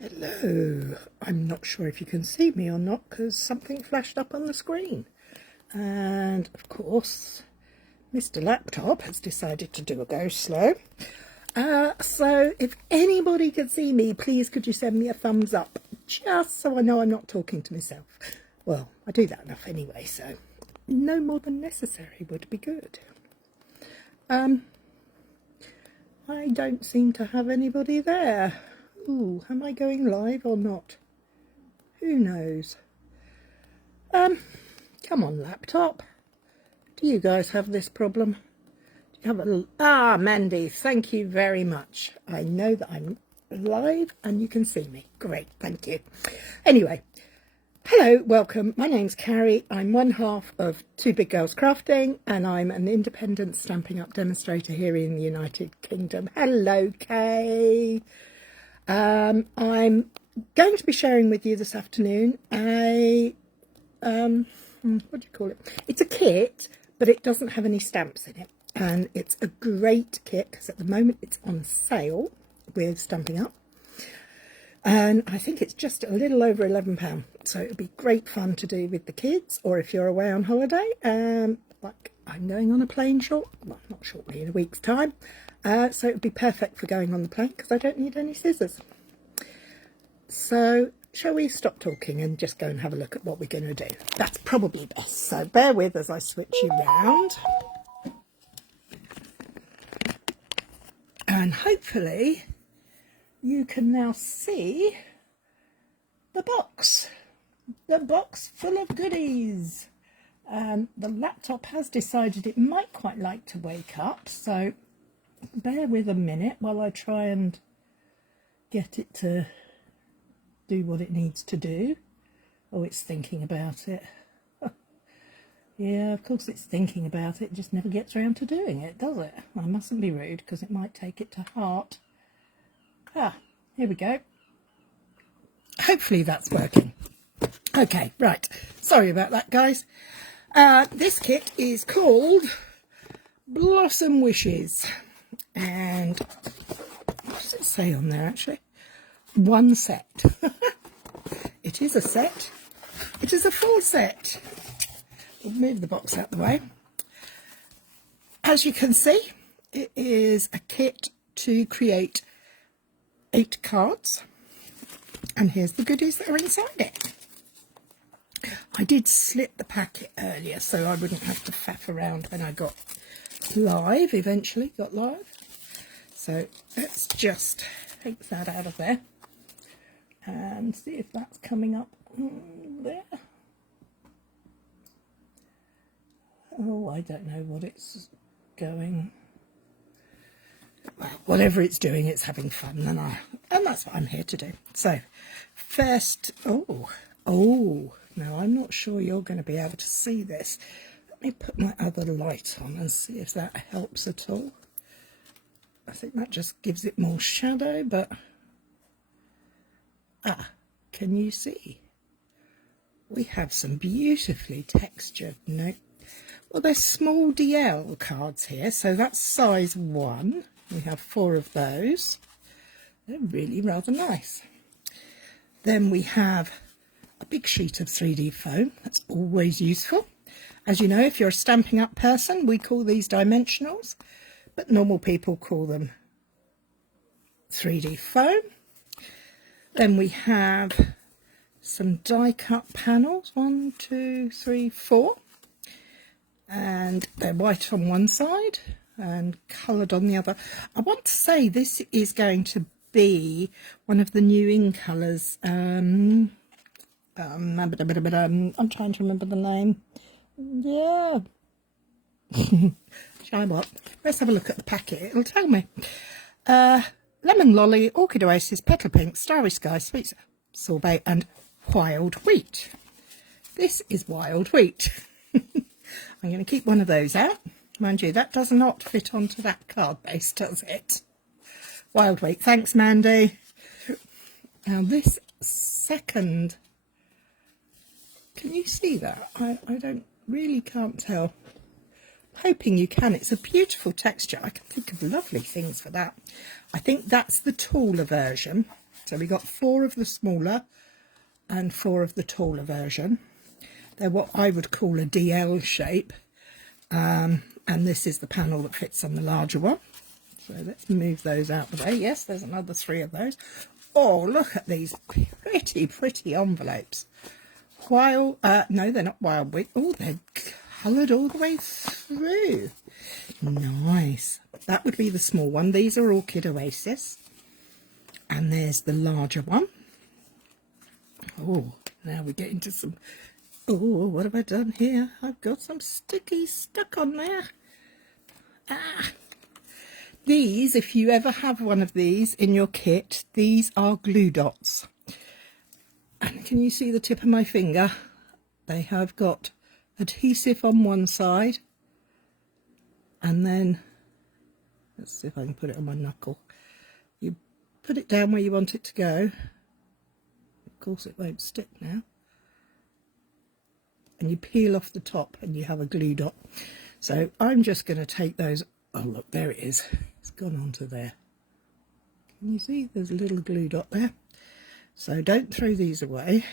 Hello, I'm not sure if you can see me or not because something flashed up on the screen. And of course, Mr. Laptop has decided to do a go slow. So if anybody could see me, please could you send me a thumbs up, just so I know I'm not talking to myself. Well, I do that enough anyway, so no more than necessary would be good. I don't seem to have anybody there. Ooh, am I going live or not? Who knows? Come on, laptop. Do you guys have this problem? Do you have a little... Ah, Mandy, thank you very much. I know that I'm live and you can see me. Great, thank you. Anyway, hello, welcome. My name's Cary. I'm one half of Two Big Girls Crafting and I'm an independent Stampin' Up demonstrator here in the United Kingdom. Hello, Kay. I'm going to be sharing with you this afternoon what do you call it? It's a kit, but it doesn't have any stamps in it. And it's a great kit because at the moment it's on sale with Stampin' Up. And I think it's just a little over £11. So it'll be great fun to do with the kids, or if you're away on holiday. Like I'm going on a plane not shortly, in a week's time. So it would be perfect for going on the plane because I don't need any scissors. So shall we stop talking and just go and have a look at what we're going to do? That's probably best. So bear with as I switch you round. And hopefully you can now see the box full of goodies. The laptop has decided it might quite like to wake up, so bear with a minute while I try and get it to do what it needs to do. Oh, it's thinking about it. Yeah, of course it's thinking about it, just never gets around to doing it, does it? I mustn't be rude because it might take it to heart. Ah, here we go. Hopefully that's working. Okay, right. Sorry about that, guys. This kit is called Blossom Wishes. And what does it say on there, actually? One set. It is a set. It is a full set. We'll move the box out the way. As you can see, it is a kit to create 8 cards. And here's the goodies that are inside it. I did slit the packet earlier so I wouldn't have to faff around when I got live, eventually got live. So let's just take that out of there and see if that's coming up there. Oh, I don't know what it's going. Well, whatever it's doing, it's having fun, and that's what I'm here to do. So first, oh, now I'm not sure you're going to be able to see this. Let me put my other light on and see if that helps at all. I think that just gives it more shadow, but can you see? We have some beautifully textured well, they're small DL cards here, so that's size 1. We have 4 of those. They're really rather nice. Then we have a big sheet of 3D foam. That's always useful. As you know, if you're a Stampin' Up person, we call these dimensionals, but normal people call them 3D foam. Then we have some die cut panels, 1, 2, 3, 4. And they're white on one side and coloured on the other. I want to say this is going to be one of the new in colours. I'm trying to remember the name. Yeah. Shall I what? Let's have a look at the packet. It'll tell me. Lemon Lolly, Orchid Oasis, Petal Pink, Starry Sky, Sweet Sorbet and Wild Wheat. This is Wild Wheat. I'm going to keep one of those out. Mind you, that does not fit onto that card base, does it? Wild Wheat. Thanks, Mandy. Now this second, can you see that? I can't tell. Hoping you can. It's a beautiful texture. I can think of lovely things for that. I think that's the taller version. So we got 4 of the smaller and 4 of the taller version. They're what I would call a DL shape, and this is the panel that fits on the larger one. So let's move those out of the way. Yes, there's another 3 of those. Oh, look at these pretty envelopes. No, they're not wild wheat. Oh, they're coloured all the way through. Nice. That would be the small one. These are Orchid Oasis. And there's the larger one. Oh, now we get into some... Oh, what have I done here? I've got some sticky stuck on there. Ah. These, if you ever have one of these in your kit, these are glue dots. And can you see the tip of my finger? They have got adhesive on one side. And then, let's see if I can put it on my knuckle. You put it down where you want it to go. Of course it won't stick now. And you peel off the top and you have a glue dot. So I'm just going to take those. Oh look, there it is. It's gone onto there. Can you see there's a little glue dot there? So don't throw these away.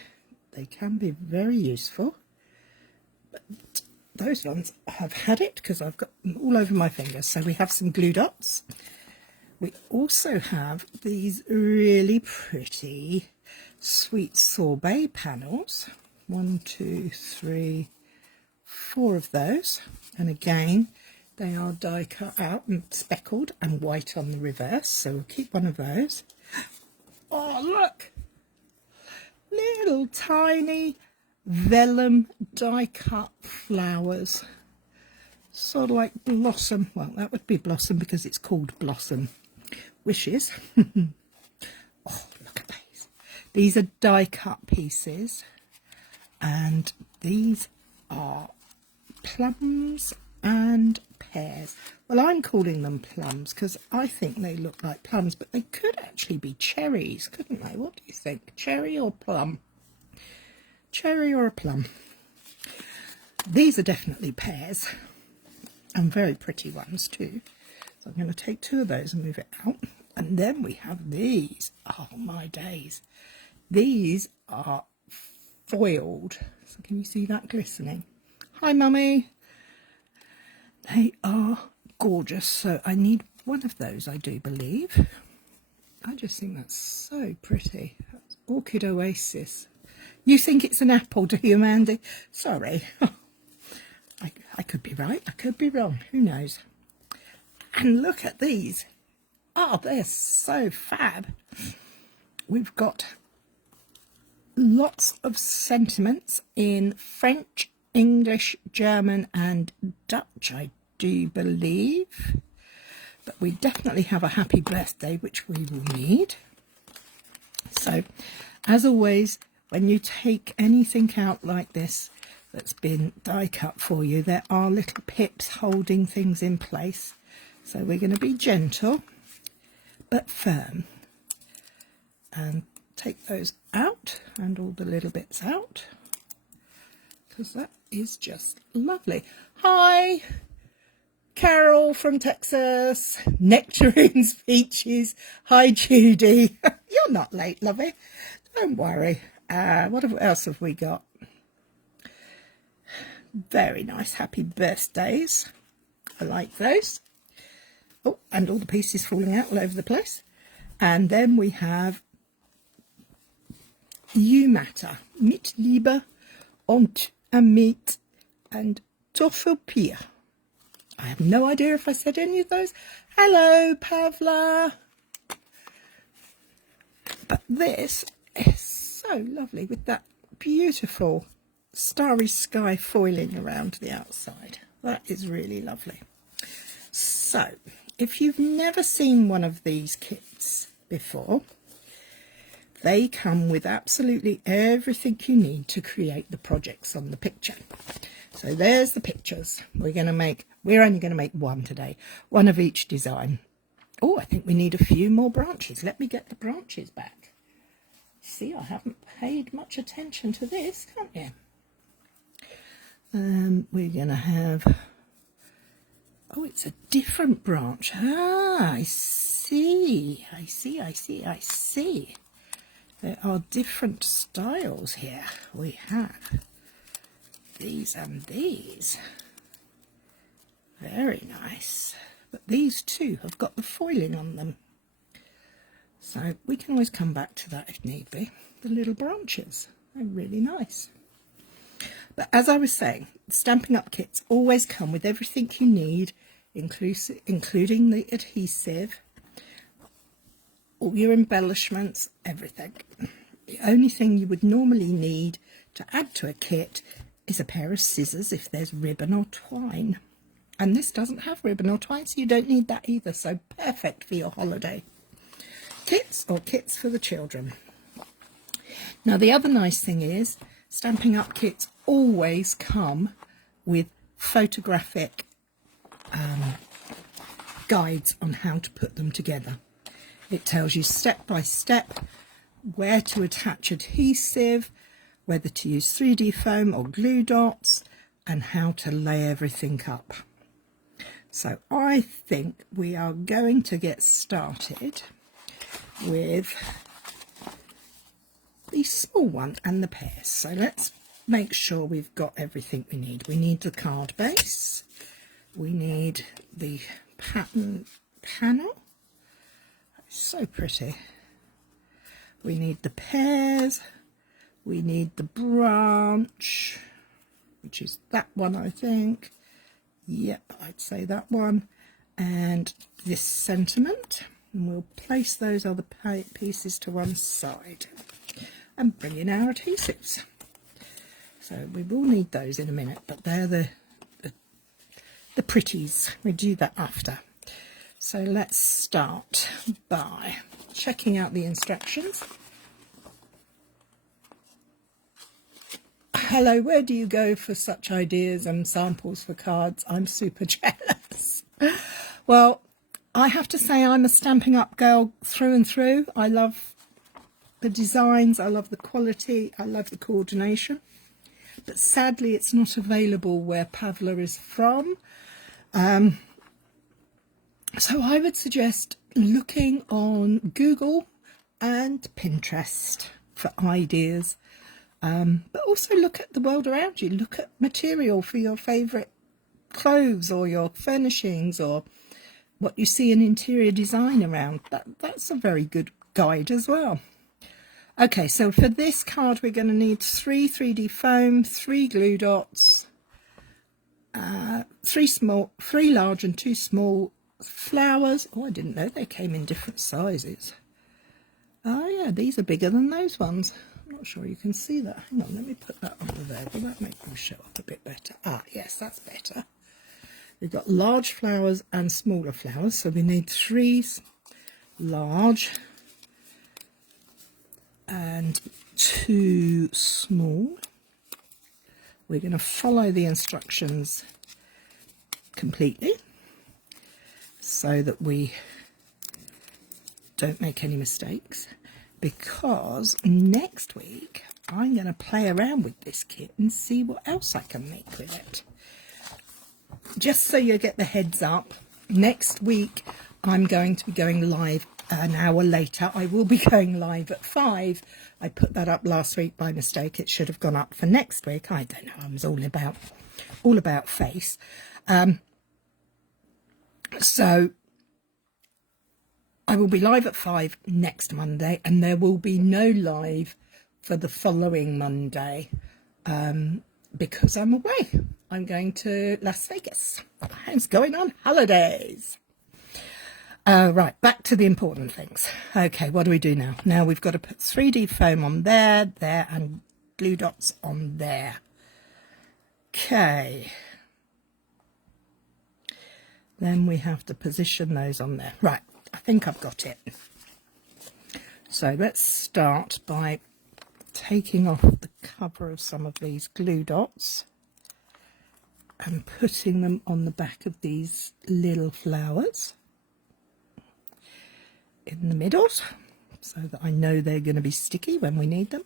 They can be very useful. But those ones have had it because I've got them all over my fingers. So we have some glue dots. We also have these really pretty sweet sorbet panels. 1, 2, 3, 4 of those. And again, they are die cut out and speckled and white on the reverse. So we'll keep one of those. Oh, look! Little tiny vellum die cut flowers. Sort of like blossom. Well, that would be blossom because it's called blossom wishes. Oh, look at these. These are die cut pieces. And these are plums and pears. Well, I'm calling them plums because I think they look like plums, but they could actually be cherries, couldn't they? What do you think? Cherry or plum? Cherry or a plum? These are definitely pears, and very pretty ones too. So I'm going to take 2 of those and move it out. And then we have these. Oh my days. These are foiled. So can you see that glistening? Hi Mummy. They are gorgeous. So I need one of those, I do believe. I just think that's so pretty. That's Orchid Oasis. You think it's an apple, do you, Mandy? Sorry. I could be right, I could be wrong. Who knows? And look at these. Oh, they're so fab. We've got lots of sentiments in French, English, German and Dutch, I do believe. But we definitely have a happy birthday, which we will need. So, as always, when you take anything out like this that's been die cut for you, there are little pips holding things in place. So we're going to be gentle but firm. And take those out and all the little bits out, because that is just lovely. Hi Carol from Texas, nectarines, peaches. Hi Judy. You're not late, lovey, don't worry. What else have we got? Very nice happy birthdays. I like those. Oh, and all the pieces falling out all over the place. And then we have You Matter, mit Liebe und Amit and Tophopia. I have no idea if I said any of those. Hello, Pavla. But this is so lovely with that beautiful starry sky foiling around the outside. That is really lovely. So, if you've never seen one of these kits before, they come with absolutely everything you need to create the projects on the picture. So there's the pictures. We're only going to make one today, one of each design. Oh, I think we need a few more branches. Let me get the branches back. See, I haven't paid much attention to this, can't you? We're going to have... Oh, it's a different branch. Ah, I see. There are different styles here. We have these and these. Very nice. But these two have got the foiling on them. So we can always come back to that if need be. The little branches, they're really nice. But as I was saying, Stampin' Up kits always come with everything you need, including the adhesive, all your embellishments, everything. The only thing you would normally need to add to a kit is a pair of scissors if there's ribbon or twine. And this doesn't have ribbon or twine, so you don't need that either, so perfect for your holiday kits or kits for the children. Now the other nice thing is Stampin' Up kits always come with photographic guides on how to put them together. It tells you step by step where to attach adhesive, whether to use 3D foam or glue dots, and how to lay everything up. So I think we are going to get started with the small one and the pairs. So let's make sure we've got everything we need. We need the card base, we need the pattern panel, it's so pretty, we need the pairs, we need the branch, which is that one I think, yep, I'd say that one, and this sentiment, and we'll place those other pieces to one side and bring in our adhesives. So we will need those in a minute, but they're the pretties. We do that after. So let's start by checking out the instructions. Hello, where do you go for such ideas and samples for cards? I'm super jealous. Well, I have to say I'm a Stampin' Up girl through and through. I love the designs, I love the quality, I love the coordination. But sadly it's not available where Pavla is from. So I would suggest looking on Google and Pinterest for ideas. But also look at the world around you. Look at material for your favourite clothes or your furnishings or what you see in interior design around. That's a very good guide as well. Okay, so for this card we're going to need 3 3D foam, 3 glue dots, 3 large and 2 small flowers. Oh, I didn't know they came in different sizes. Oh yeah, these are bigger than those ones. I'm not sure you can see that. Hang on, let me put that under there. Will that make them show up a bit better? Ah, yes, that's better. We've got large flowers and smaller flowers, so we need 3 large and 2 small. We're going to follow the instructions completely so that we don't make any mistakes, because next week I'm going to play around with this kit and see what else I can make with it. Just so you get the heads up, next week I'm going to be going live an hour later. I will be going live at 5. I put that up last week by mistake. It should have gone up for next week. I don't know. I was all about face. So I will be live at 5 next Monday, and there will be no live for the following Monday because I'm away. I'm going to Las Vegas. I'm going on holidays. Right, back to the important things. Okay, what do we do now? Now we've got to put 3D foam on there, and glue dots on there. Okay. Then we have to position those on there. Right, I think I've got it. So let's start by taking off the cover of some of these glue dots and putting them on the back of these little flowers in the middle, so that I know they're going to be sticky when we need them.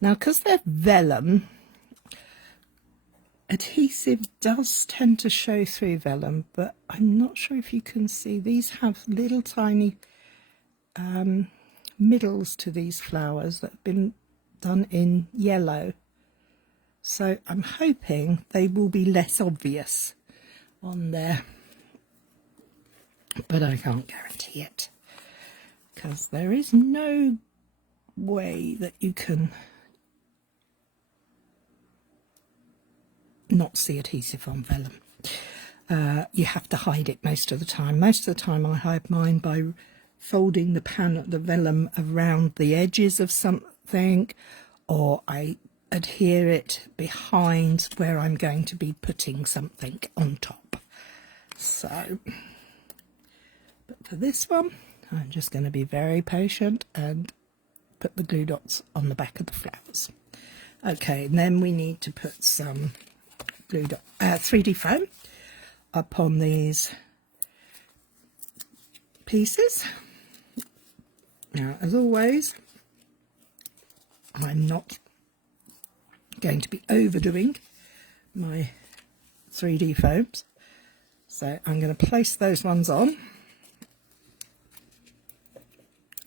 Now, because they're vellum, adhesive does tend to show through vellum, but I'm not sure if you can see, these have little tiny middles to these flowers that have been done in yellow. So I'm hoping they will be less obvious on there. But I can't guarantee it, because there is no way that you can not see adhesive on vellum. You have to hide it most of the time. Most of the time I hide mine by folding the vellum around the edges of something, or I adhere it behind where I'm going to be putting something on top. So, but for this one, I'm just going to be very patient and put the glue dots on the back of the flowers. Okay, and then we need to put some 3D foam upon these pieces. Now, as always, I'm not going to be overdoing my 3D foams, so I'm going to place those ones on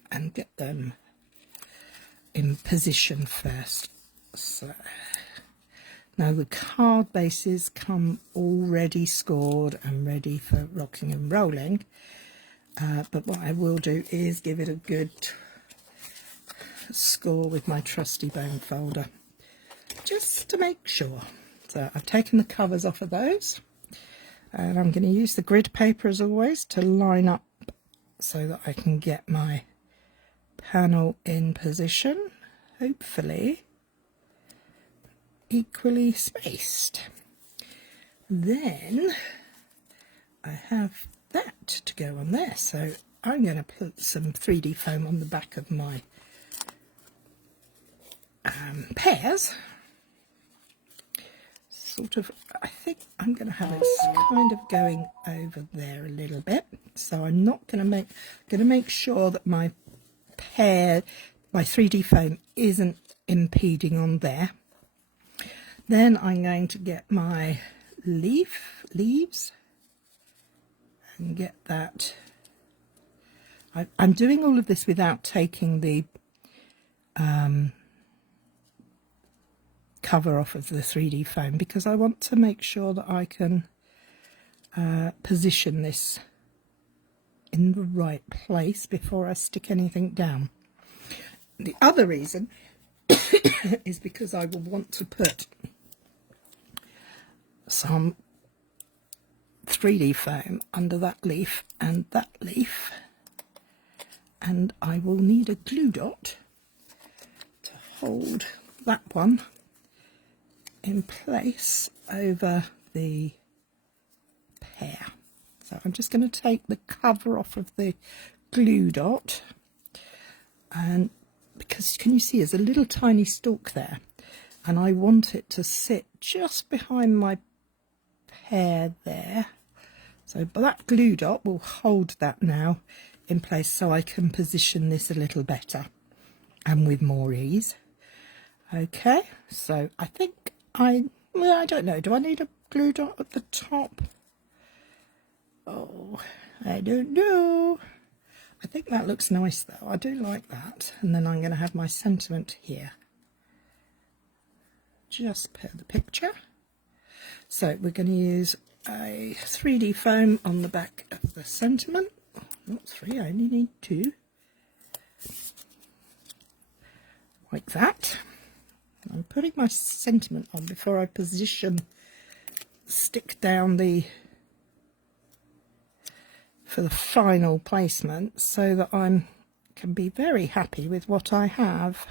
and get them in position first. So now the card bases come already scored and ready for rocking and rolling, but what I will do is give it a good score with my trusty bone folder, just to make sure. So I've taken the covers off of those, and I'm going to use the grid paper as always to line up so that I can get my panel in position, hopefully equally spaced. Then I have that to go on there, so I'm going to put some 3D foam on the back of my pears. Sort of, I think I'm going to have it kind of going over there a little bit, so I'm not going to make sure that my 3D foam isn't impeding on there. Then I'm going to get my leaves and get that. I'm doing all of this without taking the cover off of the 3D foam, because I want to make sure that I can position this in the right place before I stick anything down. The other reason is because I will want to put some 3D foam under that leaf and that leaf, and I will need a glue dot to hold that one in place over the pear. So I'm just going to take the cover off of the glue dot, and because can you see there's a little tiny stalk there, and I want it to sit just behind my pear there. So but that glue dot will hold that now in place, so I can position this a little better and with more ease. Okay, so I think I don't know, do I need a glue dot at the top? Oh, I don't know. I think that looks nice though, I do like that. And then I'm going to have my sentiment here, just per the picture. So we're going to use a 3D foam on the back of the sentiment. Not 3, I only need 2. Like that. I'm putting my sentiment on before I stick down for the final placement, so that I can be very happy with what I have.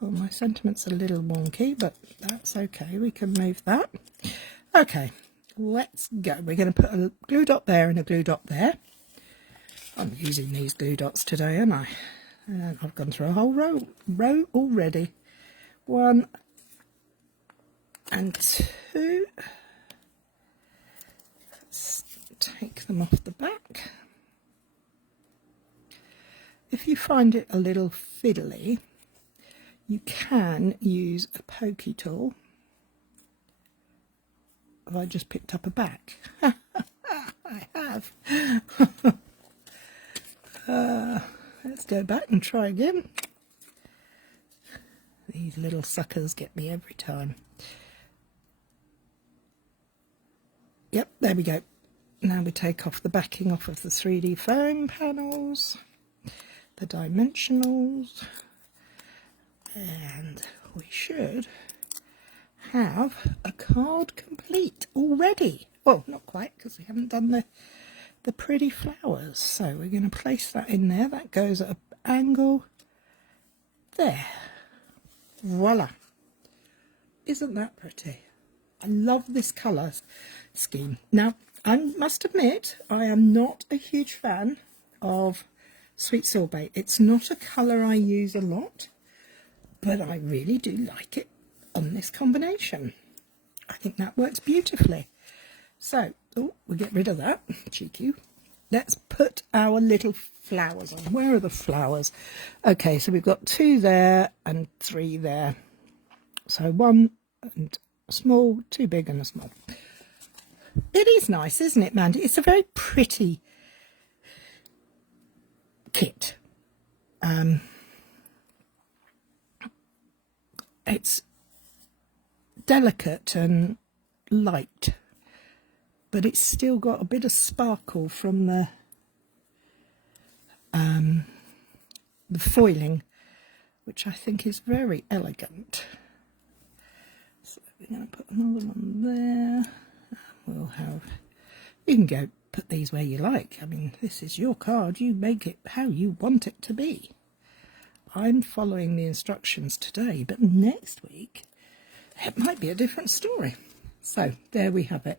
Well, my sentiment's a little wonky, but that's okay, we can move that. Okay, let's go. We're going to put a glue dot there and a glue dot there. I'm using these glue dots today, aren't I? And I've gone through a whole row already. 1 and 2. Let's take them off the back. If you find it a little fiddly, you can use a pokey tool. Have I just picked up a back? I have. Let's let's go back and try again. These little suckers get me every time. Yep, there we go. Now we take off the backing off of the 3D foam panels, the dimensionals, and we should have a card complete already. Well, not quite, because we haven't done the pretty flowers. So we're going to place that in there. That goes at an angle there. Voila. Isn't that pretty? I love this colour scheme. Now, I must admit, I am not a huge fan of sweet sorbet. It's not a colour I use a lot, but I really do like it on this combination. I think that works beautifully. So, oh, we'll get rid of that. Cheeky. Let's put our little flowers on. Where are the flowers? Okay, so we've got 2 there and 3 there. So 1 and a small, 2 big and a small. It is nice, isn't it, Mandy? It's a very pretty kit. It's delicate and light, but it's still got a bit of sparkle from the foiling, which I think is very elegant. So we're going to put another one there. We'll have, you can go put these where you like. I mean, this is your card. You make it how you want it to be. I'm following the instructions today, but next week it might be a different story. So there we have it.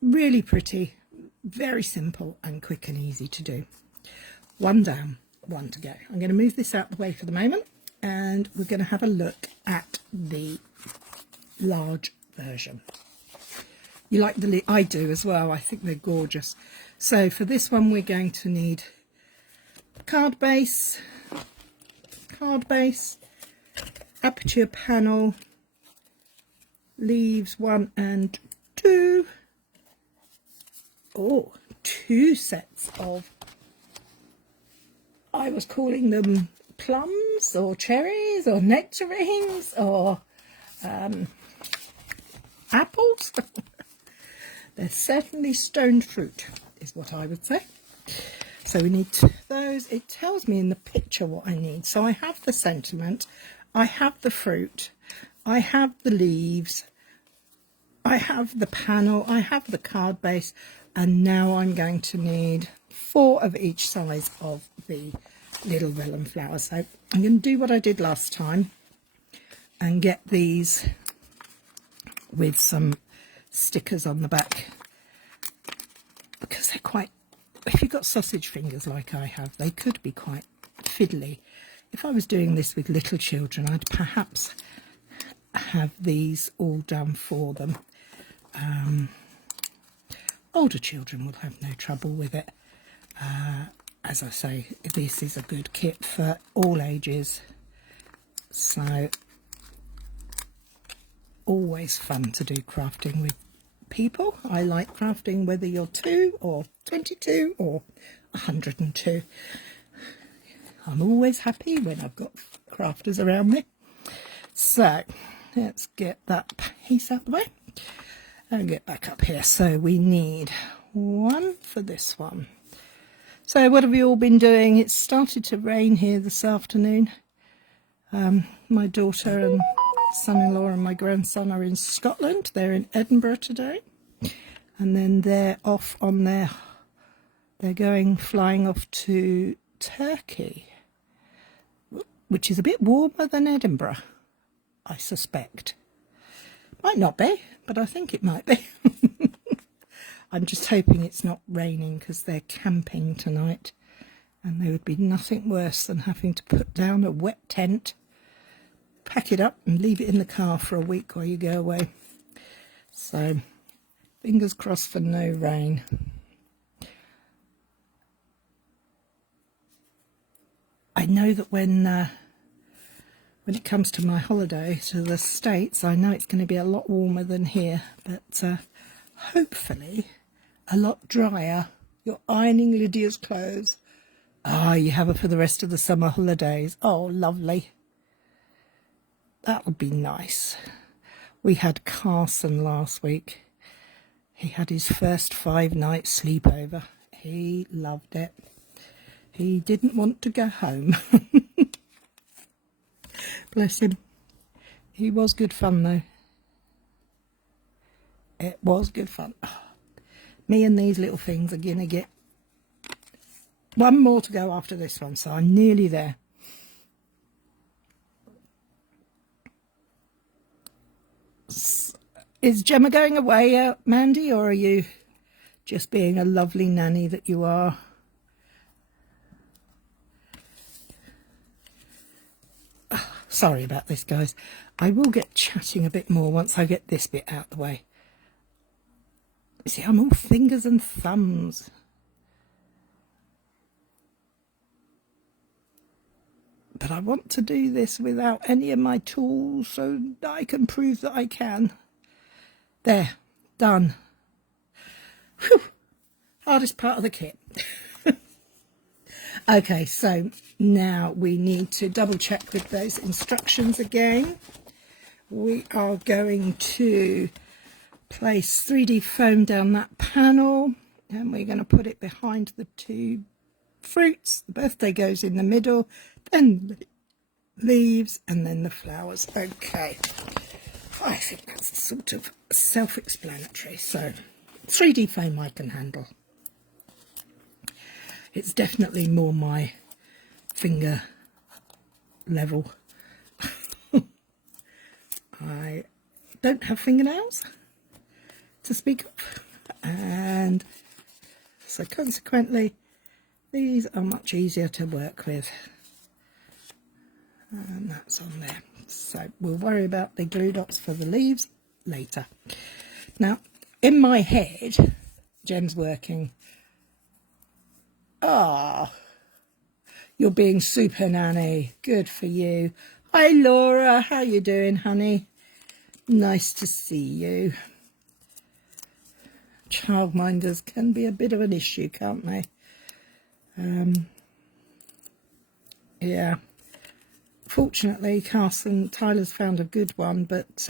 Really pretty, very simple and quick and easy to do. 1 down, 1 to go. I'm going to move this out the way for the moment, and we're going to have a look at the large version. You like the, I do as well. I think they're gorgeous. So for this one, we're going to need card base, aperture panel, leaves 1 and 2. Oh, 2 sets of, I was calling them plums or cherries or nectarines or apples. They're certainly stoned fruit, is what I would say. So we need those. It tells me in the picture what I need. So I have the sentiment, I have the fruit, I have the leaves, I have the panel, I have the card base, and now I'm going to need 4 of each size of the little vellum flowers. So I'm going to do what I did last time and get these with some stickers on the back, because they're quite, if you've got sausage fingers like I have, they could be quite fiddly. If I was doing this with little children, I'd perhaps have these all done for them. Older children will have no trouble with it. As I say, this is a good kit for all ages, so always fun to do crafting with people. I like crafting whether you're 2 or 22 or 102. I'm always happy when I've got crafters around me. So let's get that piece out the way and get back up here. So we need 1 for this one. So what have we all been doing? It's started to rain here this afternoon. My daughter and son-in-law and my grandson are in Scotland. They're in Edinburgh today, and then they're off on their, flying off to Turkey, which is a bit warmer than Edinburgh, I suspect. Might not be, but I think it might be. I'm just hoping it's not raining, because they're camping tonight, and there would be nothing worse than having to put down a wet tent, pack it up and leave it in the car for a week while you go away. So fingers crossed for no rain. I know that when it comes to my holiday to the States, I know it's going to be a lot warmer than here, but hopefully a lot drier. You're ironing Lydia's clothes. Ah, you have her for the rest of the summer holidays. Oh, lovely. That would be nice. We had Carson last week. He had his first 5-night sleepover. He loved it. He didn't want to go home. Bless him. He was good fun though. It was good fun. Oh, me and these little things are going to get one more to go after this one, so I'm nearly there. Is Gemma going away, Mandy, or are you just being a lovely nanny that you are? Oh, sorry about this, guys. I will get chatting a bit more once I get this bit out the way. See, I'm all fingers and thumbs. But I want to do this without any of my tools so that I can prove that I can. There, done. Whew. Hardest part of the kit. Okay, so now we need to double check with those instructions again. We are going to place 3D foam down that panel, and we're going to put it behind the two fruits. The birthday goes in the middle, then the leaves, and then the flowers. Okay, I think that's sort of self-explanatory. So 3D foam I can handle. It's definitely more my finger level. I don't have fingernails to speak of, and so consequently these are much easier to work with, and that's on there. So we'll worry about the glue dots for the leaves later. Now in my head, Gem's working. Ah, you're being super nanny. Good for you. Hi Laura, how you doing, honey? Nice to see you. Childminders can be a bit of an issue, can't they? Yeah. Fortunately, Tyler's found a good one, but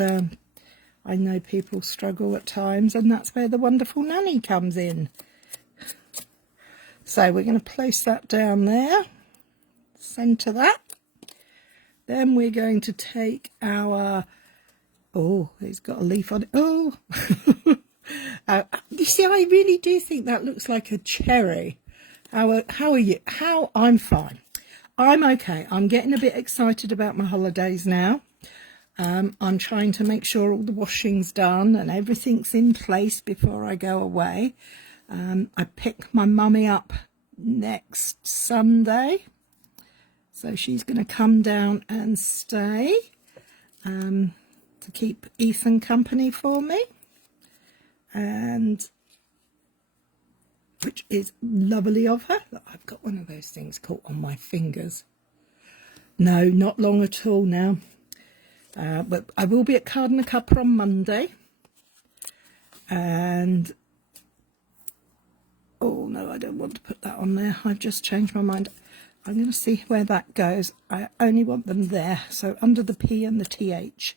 I know people struggle at times, and that's where the wonderful nanny comes in. So we're going to place that down there, centre that. Then we're going to take our, oh, it's got a leaf on it. Oh, you see, I really do think that looks like a cherry. How are you? I'm fine. I'm okay. I'm getting a bit excited about my holidays now. I'm trying to make sure all the washing's done and everything's in place before I go away. I pick my mummy up next Sunday, so she's going to come down and stay to keep Ethan company for me, and which is lovely of her. Look, I've got one of those things caught on my fingers. No, not long at all now. But I will be at Card and a Cuppa on Monday, and oh no, I don't want to put that on there. I've just changed my mind. I'm going to see where that goes. I only want them there, so under the P and the TH,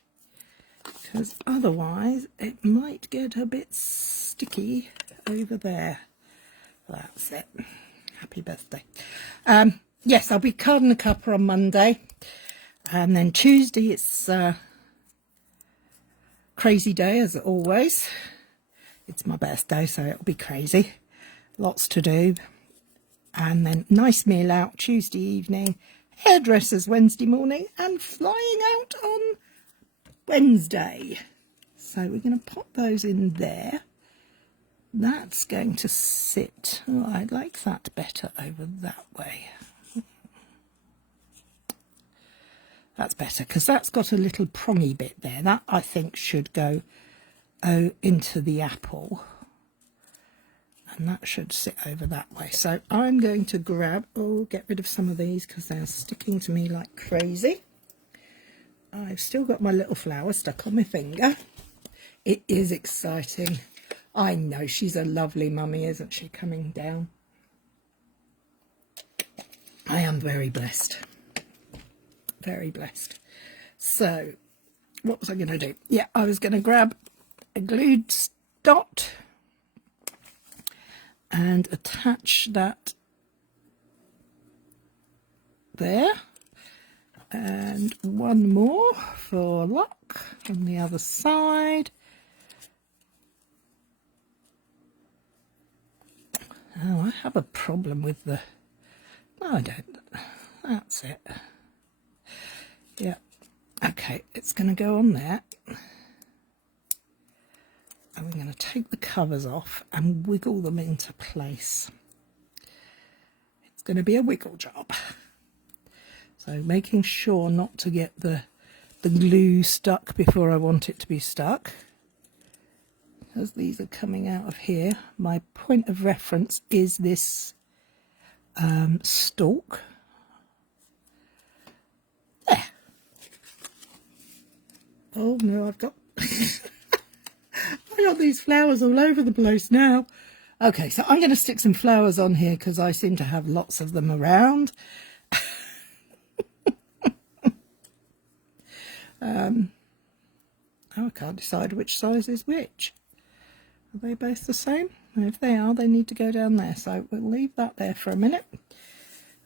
because otherwise it might get a bit sticky over there. That's it. Happy birthday. Yes, I'll be Card and a Cuppa on Monday, and then Tuesday it's crazy day as always. It's my birthday, so it'll be crazy. Lots to do. And then nice meal out Tuesday evening, hairdressers Wednesday morning, and flying out on Wednesday. So we're going to pop those in there. That's going to sit. Oh, I like that better over that way. That's better, because that's got a little prongy bit there. That, I think, should go into the apple. And that should sit over that way. So I'm going to get rid of some of these because they're sticking to me like crazy. I've still got my little flower stuck on my finger. It is exciting. I know, she's a lovely mummy, isn't she, coming down? I am very blessed. Very blessed. So, what was I going to do? Yeah, I was going to grab a glued dot and attach that there. And one more for luck on the other side. Oh, I have a problem with the... No, I don't. That's it. Yeah. Okay, it's going to go on there. And we're going to take the covers off and wiggle them into place. It's going to be a wiggle job. So making sure not to get the glue stuck before I want it to be stuck. As these are coming out of here, my point of reference is this stalk. There. Oh no, I've got I got these flowers all over the place now. Okay, so I'm going to stick some flowers on here because I seem to have lots of them around. I can't decide which size is which. Are they both the same? If they are, they need to go down there. So we'll leave that there for a minute.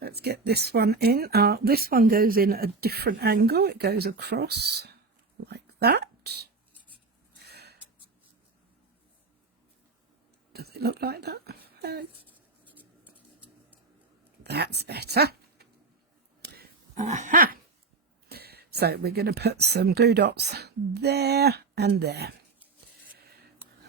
Let's get this one in. This one goes in at a different angle. It goes across like that. Does it look like that? That's better. Aha! So we're going to put some glue dots there and there.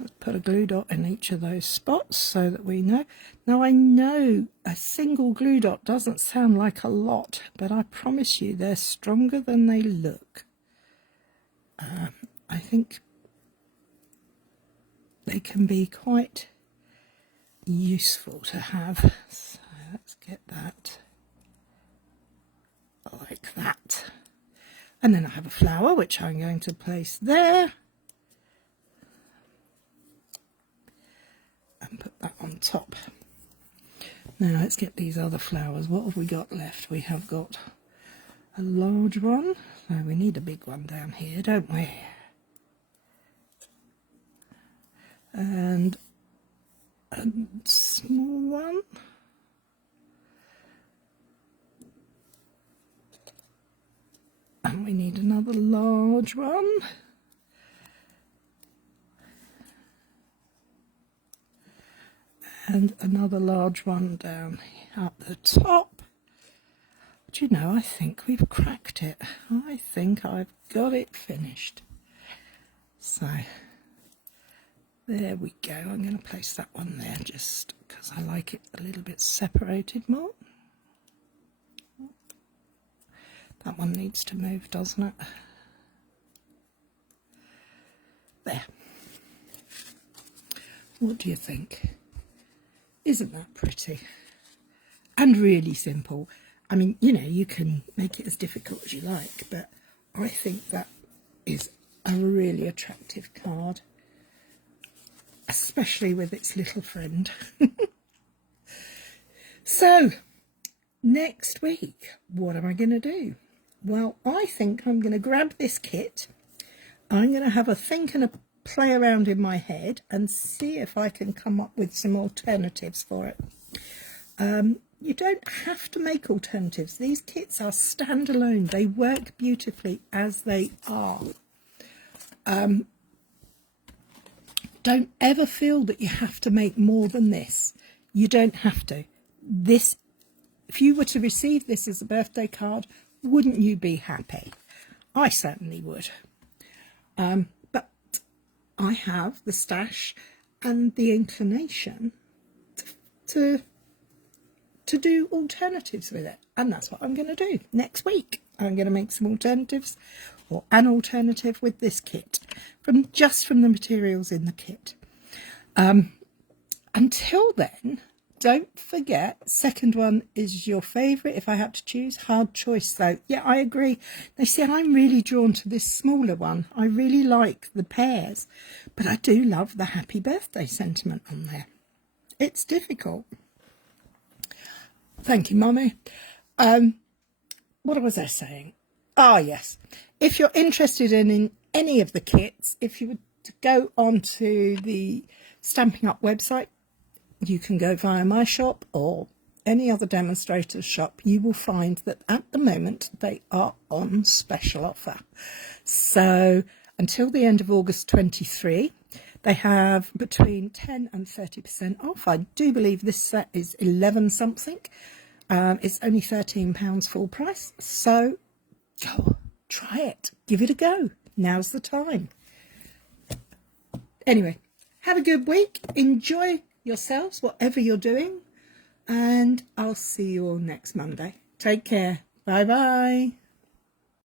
Let's put a glue dot in each of those spots so that we know. Now I know a single glue dot doesn't sound like a lot, but I promise you they're stronger than they look. I think they can be quite useful to have. So let's get that like that. And then I have a flower which I'm going to place there and put that on top. Now let's get these other flowers. What have we got left? We have got a large one. So we need a big one down here, don't we? And a small one. And we need another large one. And another large one down at the top. Do you know, I think we've cracked it. I think I've got it finished. So, there we go. I'm going to place that one there just because I like it a little bit separated more. That one needs to move, doesn't it? There. What do you think? Isn't that pretty? And really simple. I mean, you know, you can make it as difficult as you like, but I think that is a really attractive card, especially with its little friend. So, next week, what am I going to do? Well, I think I'm going to grab this kit. I'm going to have a think and a play around in my head and see if I can come up with some alternatives for it. You don't have to make alternatives. These kits are standalone. They work beautifully as they are. Don't ever feel that you have to make more than this. You don't have to. This, if you were to receive this as a birthday card, wouldn't you be happy? I certainly would. But I have the stash and the inclination to do alternatives with it, and that's what I'm going to do next week. I'm going to make some alternatives, or an alternative with this kit from the materials in the kit. Until then, don't forget, second one is your favourite. If I had to choose, hard choice though. Yeah, I agree. They see, I'm really drawn to this smaller one. I really like the pears, but I do love the happy birthday sentiment on there. It's difficult. Thank you, Mummy. What was I saying? Ah, yes. If you're interested in any of the kits, if you were to go onto the Stampin' Up website, you can go via my shop or any other demonstrator's shop. You will find that at the moment they are on special offer. So until the end of August 23, they have between 10 and 30% off. I do believe this set is 11 something. It's only £13 full price. So go, try it. Give it a go. Now's the time. Anyway, have a good week. Enjoy yourselves, whatever you're doing. And I'll see you all next Monday. Take care. Bye-bye.